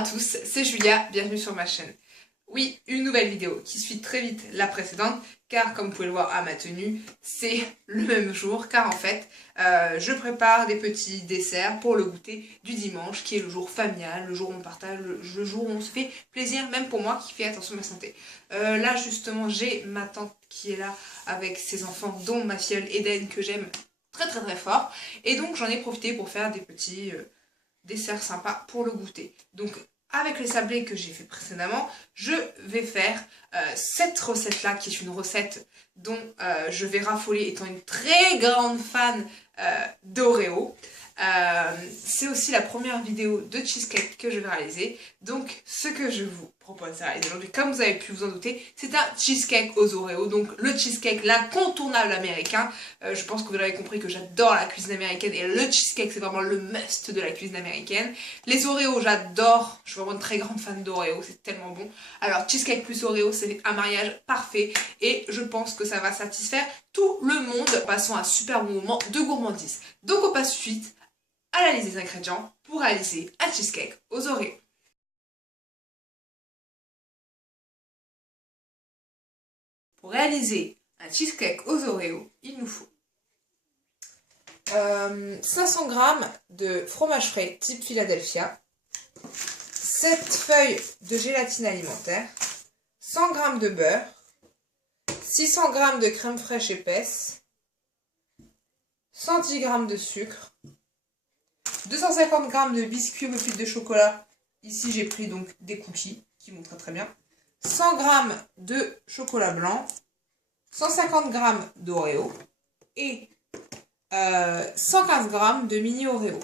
à tous, c'est Julia, bienvenue sur ma chaîne. Oui, une nouvelle vidéo qui suit très vite la précédente, car comme vous pouvez le voir à ma tenue, c'est le même jour, car en fait, je prépare des petits desserts pour le goûter du dimanche, qui est le jour familial, le jour où on partage, le jour où on se fait plaisir, même pour moi qui fais attention à ma santé. Là justement, j'ai ma tante qui est là avec ses enfants, dont ma filleule Eden, que j'aime très fort, et donc j'en ai profité pour faire des petits desserts sympas pour le goûter. Donc avec les sablés que j'ai fait précédemment, je vais faire cette recette-là, qui est une recette dont je vais raffoler étant une très grande fan d'Oreo. C'est aussi la première vidéo de cheesecake que je vais réaliser. Donc ce que je vous propose de réaliser aujourd'hui, comme vous avez pu vous en douter, c'est un cheesecake aux Oreos. Donc le cheesecake, l'incontournable américain. Je pense que vous l'avez compris que j'adore la cuisine américaine et le cheesecake c'est vraiment le must de la cuisine américaine. Les Oreos j'adore, je suis vraiment une très grande fan d'Oreo, c'est tellement bon. Alors cheesecake plus Oreo c'est un mariage parfait et je pense que ça va satisfaire tout le monde. Passons à un super bon moment de gourmandise. Donc on passe suite à la liste des ingrédients pour réaliser un cheesecake aux Oreos. Pour réaliser un cheesecake aux Oreos, il nous faut 500 g de fromage frais type Philadelphia, 7 feuilles de gélatine alimentaire, 100 g de beurre, 600 g de crème fraîche épaisse, 110 g de sucre, 250 g de biscuits aux pépites de chocolat. Ici j'ai pris donc des cookies qui vont très bien. 100 g de chocolat blanc, 150 g d'Oreo et 115 g de mini Oreo.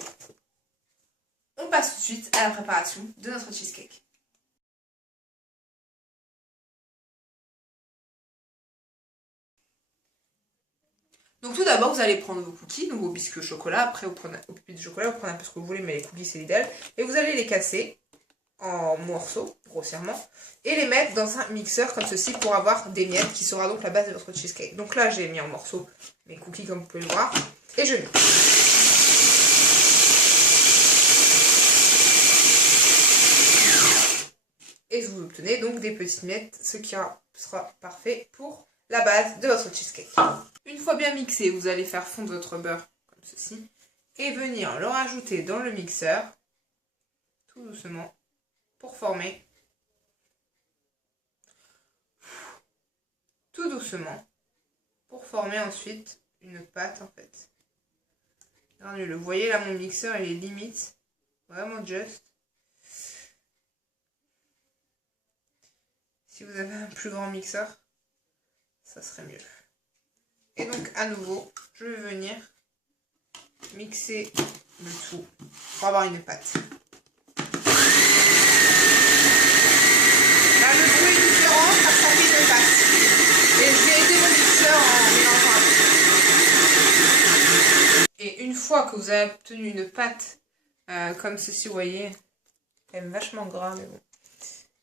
On passe tout de suite à la préparation de notre cheesecake. Donc tout d'abord vous allez prendre vos cookies, donc vos biscuits au chocolat, après vous prenez aux pépites de chocolat, vous prenez un peu ce que vous voulez, mais les cookies c'est l'idéal, et vous allez les casser en morceaux, grossièrement, et les mettre dans un mixeur comme ceci pour avoir des miettes qui sera donc la base de votre cheesecake. Donc là j'ai mis en morceaux mes cookies comme vous pouvez le voir, et je mixe. Et vous obtenez donc des petites miettes, ce qui sera parfait pour la base de votre cheesecake. Une fois bien mixé, vous allez faire fondre votre beurre comme ceci, et venir le rajouter dans le mixeur, tout doucement, pour former ensuite une pâte en fait granuleux. Vous voyez là mon mixeur il est limite, vraiment juste. Si vous avez un plus grand mixeur, ça serait mieux. Et donc à nouveau, je vais venir mixer le tout pour avoir une pâte. Là, le bruit est différent, ça fait une pâte. Et je vais aider mon mixeur en mélangeant. Et une fois que vous avez obtenu une pâte comme ceci, vous voyez, elle est vachement gras, mais bon,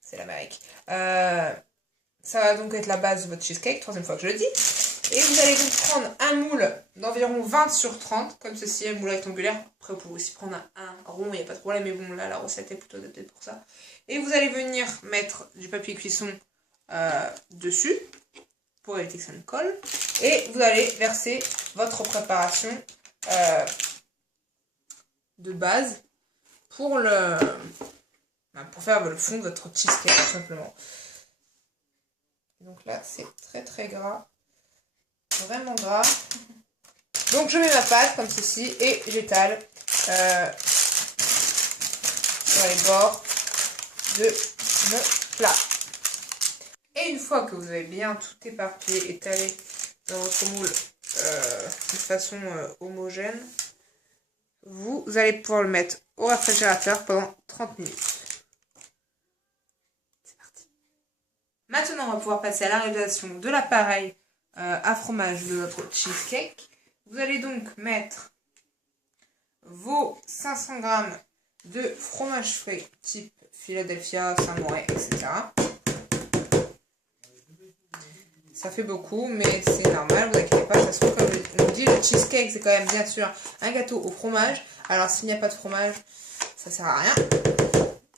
c'est l'Amérique. Ça va donc être la base de votre cheesecake, troisième fois que je le dis. Et vous allez donc prendre un moule d'environ 20 sur 30, comme ceci, un moule rectangulaire. Après, vous pouvez aussi prendre un rond, il n'y a pas de problème, mais bon, là, la recette est plutôt adaptée pour ça. Et vous allez venir mettre du papier cuisson dessus, pour éviter que ça ne colle. Et vous allez verser votre préparation de base pour faire le fond de votre cheesecake, tout simplement. Donc là, c'est très gras. Vraiment gras. Donc je mets ma pâte comme ceci et j'étale sur les bords de mon plat. Et une fois que vous avez bien tout éparpillé, étalé dans votre moule de façon homogène, vous allez pouvoir le mettre au réfrigérateur pendant 30 minutes. C'est parti. Maintenant, on va pouvoir passer à la réalisation de l'appareil à fromage de notre cheesecake. Vous allez donc mettre vos 500 g de fromage frais type Philadelphia, Saint-Moré, etc. Ça fait beaucoup, mais c'est normal, vous inquiétez pas, ça se trouve comme on dit, le cheesecake c'est quand même bien sûr un gâteau au fromage. Alors s'il n'y a pas de fromage, ça sert à rien.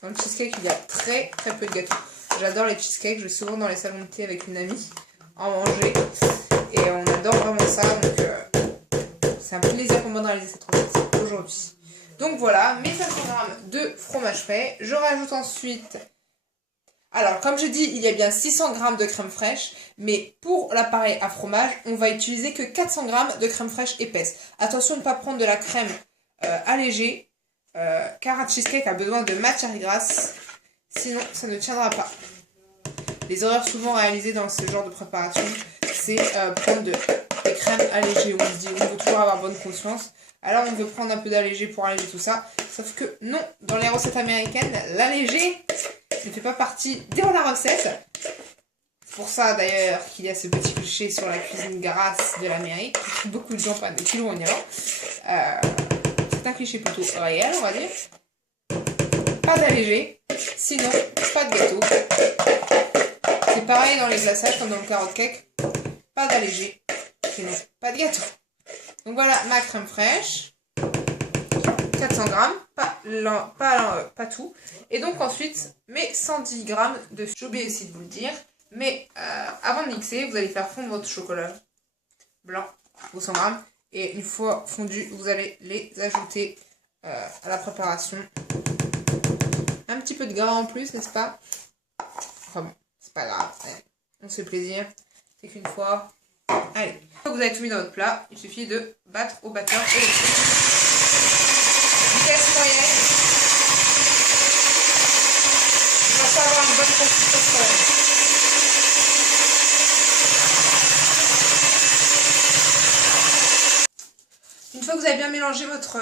Dans le cheesecake, il y a très peu de gâteaux. J'adore les cheesecakes, je vais souvent dans les salons de thé avec une amie en manger. Et on adore vraiment ça, donc c'est un plaisir pour moi de réaliser cette recette aujourd'hui. Donc voilà, mes 500 g de fromage frais. Je rajoute ensuite... Alors, comme je dis, il y a bien 600 g de crème fraîche, mais pour l'appareil à fromage, on va utiliser que 400 g de crème fraîche épaisse. Attention de ne pas prendre de la crème allégée, car un cheesecake a besoin de matière grasse, sinon ça ne tiendra pas. Les erreurs souvent réalisées dans ce genre de préparation, c'est prendre des crèmes allégées. On se dit, on veut toujours avoir bonne conscience. Alors on veut prendre un peu d'allégé pour alléger tout ça. Sauf que non, dans les recettes américaines, l'allégé ne fait pas partie de la recette. C'est pour ça d'ailleurs qu'il y a ce petit cliché sur la cuisine grasse de l'Amérique. Beaucoup de gens prennent des kilos en Irlande. C'est un cliché plutôt réel, on va dire. Pas d'allégé, sinon pas de gâteau. C'est pareil dans les glaçages comme dans le carrot cake. Pas d'allégé, sinon pas de gâteau. Donc voilà ma crème fraîche. 400 g, pas tout. Et donc ensuite, mes 110 g de... J'ai oublié aussi de vous le dire. Mais avant de mixer, vous allez faire fondre votre chocolat blanc, vos 100 g. Et une fois fondu, vous allez les ajouter à la préparation. Un petit peu de gras en plus, n'est-ce pas? Enfin bon, c'est pas grave. On se fait plaisir. C'est qu'une fois. Allez. Une fois que vous avez tout mis dans votre plat, il suffit de battre au batteur électrique. Vitesse moyenne. Il va pas avoir une bonne consistance quand même. Une fois que vous avez bien mélangé votre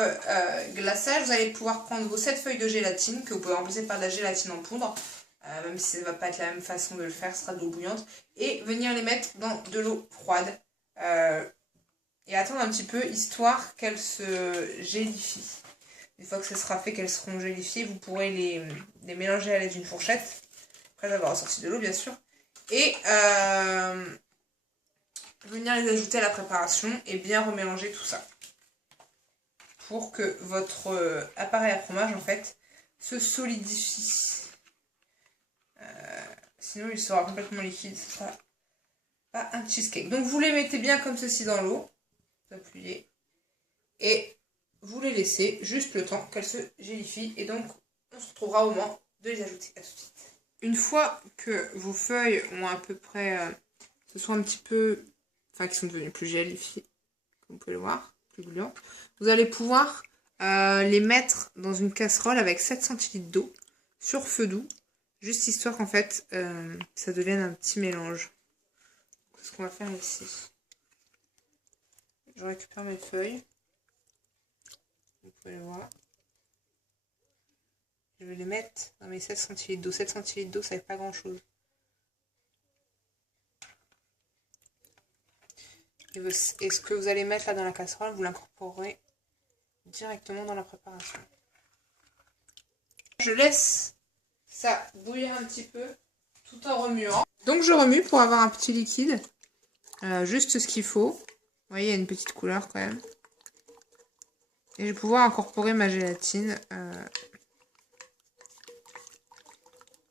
glaçage, vous allez pouvoir prendre vos 7 feuilles de gélatine que vous pouvez remplacer par de la gélatine en poudre, même si ça ne va pas être la même façon de le faire, ce sera de l'eau bouillante, et venir les mettre dans de l'eau froide et attendre un petit peu histoire qu'elles se gélifient. Une fois que ce sera fait, qu'elles seront gélifiées, vous pourrez les mélanger à l'aide d'une fourchette, après avoir ressorti de l'eau bien sûr, et venir les ajouter à la préparation et bien remélanger tout ça, pour que votre appareil à fromage en fait se solidifie. Sinon il sera complètement liquide, ce sera pas un cheesecake. Donc vous les mettez bien comme ceci dans l'eau, vous appuyez, et vous les laissez juste le temps qu'elles se gélifient, et donc on se retrouvera au moment de les ajouter. À tout de suite. Une fois que vos feuilles ont à peu près, se sont un petit peu, enfin qui sont devenues plus gélifiées, comme vous pouvez le voir, plus gluantes, vous allez pouvoir les mettre dans une casserole avec 7 centilitres d'eau sur feu doux, juste histoire qu'en fait ça devienne un petit mélange. C'est ce qu'on va faire ici. Je récupère mes feuilles, vous pouvez le voir. Je vais les mettre dans mes 7 centilitres d'eau. 7 centilitres d'eau, ça fait pas grand chose. Et ce que vous allez mettre là dans la casserole, vous l'incorporerez directement dans la préparation. Je laisse ça bouillir un petit peu tout en remuant. Donc je remue pour avoir un petit liquide, juste ce qu'il faut. Vous voyez, il y a une petite couleur quand même. Et je vais pouvoir incorporer ma gélatine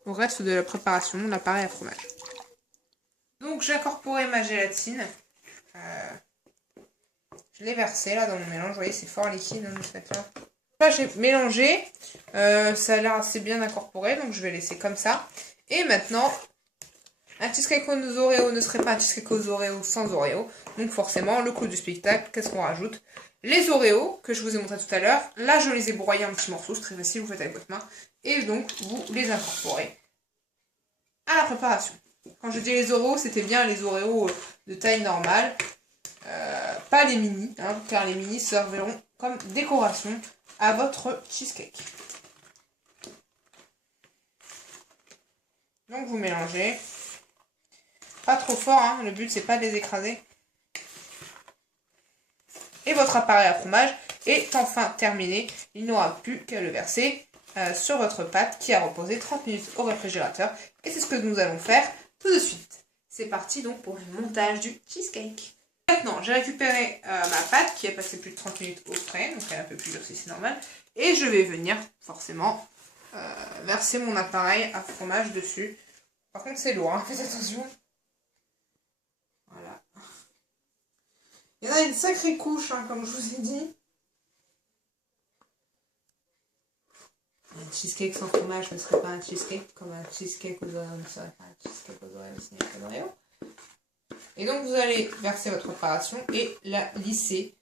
au reste de la préparation de l'appareil à fromage. Donc j'ai incorporé ma gélatine. Je l'ai versé là dans mon mélange, vous voyez c'est fort liquide hein, là. Là j'ai mélangé, ça a l'air assez bien incorporé, donc je vais laisser comme ça. Et maintenant, un cheesecake aux Oreos ne serait pas un cheesecake aux Oreos sans Oreos. Donc forcément, le clou du spectacle, qu'est-ce qu'on rajoute? Les Oreos, que je vous ai montré tout à l'heure. Là je les ai broyés en petits morceaux, c'est très facile, vous faites avec votre main. Et donc vous les incorporez à la préparation. Quand je dis les Oreos, c'était bien les Oreos de taille normale. Pas les mini, hein, car les mini serviront comme décoration à votre cheesecake. Donc vous mélangez. Pas trop fort, hein, le but c'est pas de les écraser. Et votre appareil à fromage est enfin terminé. Il n'aura plus qu'à le verser sur votre pâte qui a reposé 30 minutes au réfrigérateur. Et c'est ce que nous allons faire tout de suite. C'est parti donc pour le montage du cheesecake. Maintenant, j'ai récupéré ma pâte qui a passé plus de 30 minutes au frais, donc elle est un peu plus durcie, c'est normal. Et je vais venir forcément verser mon appareil à fromage dessus. Par contre c'est lourd, hein, faites attention. Voilà. Il y en a une sacrée couche, hein, comme je vous ai dit. Un cheesecake sans fromage ne serait pas un cheesecake, comme un cheesecake aux oreilles ne serait pas un cheesecake aux oreilles, ce n'est pas d'Oreo. Et donc vous allez verser votre préparation et la lisser,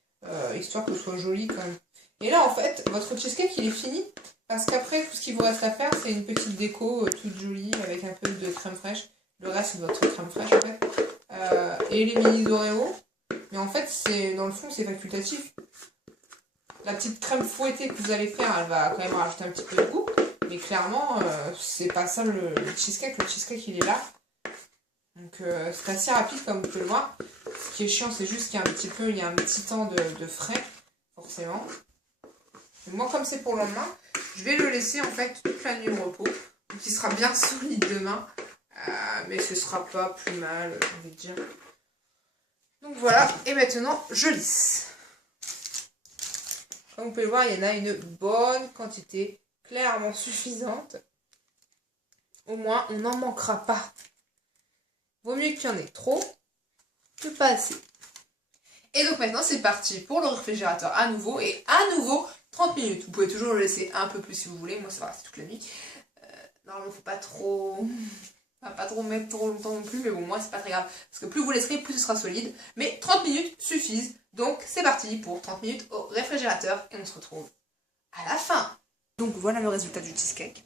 histoire que ce soit joli quand même. Et là en fait, votre cheesecake il est fini, parce qu'après tout ce qu'il vous reste à faire c'est une petite déco toute jolie avec un peu de crème fraîche. Le reste c'est votre crème fraîche en fait. Et les mini Oreo. Mais en fait, c'est dans le fond c'est facultatif. La petite crème fouettée que vous allez faire, elle va quand même rajouter un petit peu de goût. Mais clairement, c'est pas ça le cheesecake. Le cheesecake, il est là. Donc c'est assez rapide comme vous pouvez le voir. Ce qui est chiant, c'est juste qu'il y a un petit temps de frais, forcément. Et moi, comme c'est pour le lendemain, je vais le laisser en fait toute la nuit au repos. Donc il sera bien solide demain. Mais ce sera pas plus mal, j'ai envie de dire. Donc voilà, et maintenant, je lisse. Comme vous pouvez le voir, il y en a une bonne quantité, clairement suffisante. Au moins, on n'en manquera pas. Vaut mieux qu'il y en ait trop que pas assez. Et donc maintenant, c'est parti pour le réfrigérateur à nouveau. Et à nouveau, 30 minutes. Vous pouvez toujours le laisser un peu plus si vous voulez. Moi, ça va rester toute la nuit. Normalement, il ne faut pas trop... pas trop mettre trop longtemps non plus, mais bon, moi c'est pas très grave. Parce que plus vous laisserez, plus ce sera solide. Mais 30 minutes suffisent. Donc c'est parti pour 30 minutes au réfrigérateur. Et on se retrouve à la fin. Donc voilà le résultat du cheesecake.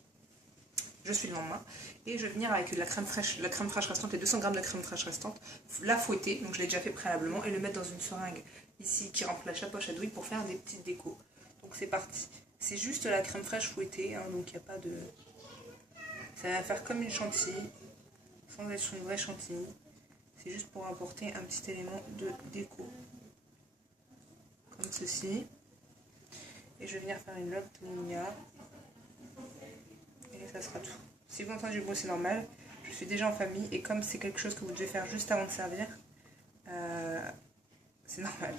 Je suis le lendemain. Et je vais venir avec la crème fraîche restante, les 200 g de crème fraîche restante, la fouetter, donc je l'ai déjà fait préalablement, et le mettre dans une seringue ici qui remplit la chapoche à douille pour faire des petites décos. Donc c'est parti. C'est juste la crème fraîche fouettée, hein, donc il n'y a pas de... Ça va faire comme une chantilly. Sans être une vraie chantilly, c'est juste pour apporter un petit élément de déco, comme ceci. Et je vais venir faire une lobe de mounia, et ça sera tout. Si vous entendez du bruit, c'est normal, je suis déjà en famille, et comme c'est quelque chose que vous devez faire juste avant de servir, c'est normal.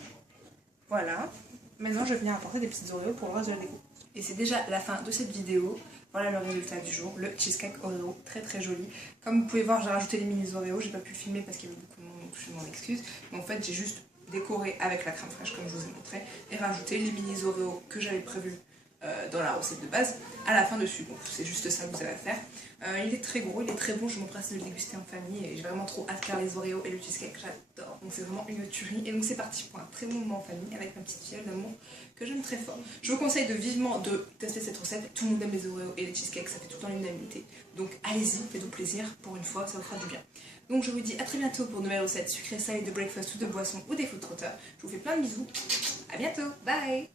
Voilà, maintenant je vais venir apporter des petites Oreos pour le reste de la déco. Et c'est déjà la fin de cette vidéo. Voilà le résultat du jour, le cheesecake Oreo, très très joli. Comme vous pouvez voir, j'ai rajouté les mini Oreos, j'ai pas pu le filmer parce qu'il y avait beaucoup de monde, donc je m'en excuse. Mais en fait, j'ai juste décoré avec la crème fraîche comme je vous ai montré et rajouté les mini Oreos que j'avais prévu dans la recette de base à la fin dessus. Donc c'est juste ça que vous avez à faire. Il est très gros, il est très bon, je m'empresse de le déguster en famille et j'ai vraiment trop hâte de faire les Oreos et le cheesecake, j'adore. Donc c'est vraiment une tuerie. Et donc c'est parti pour un très bon moment en famille avec ma petite fille d'amour que j'aime très fort. Je vous conseille vivement de tester cette recette. Tout le monde aime les Oreos et les cheesecakes, ça fait tout le temps l'unanimité. Donc allez-y, faites-vous plaisir, pour une fois, ça vous fera du bien. Donc je vous dis à très bientôt pour de nouvelles recettes sucrées, salées, de breakfast ou de boissons ou des food trotters. Je vous fais plein de bisous, à bientôt, bye.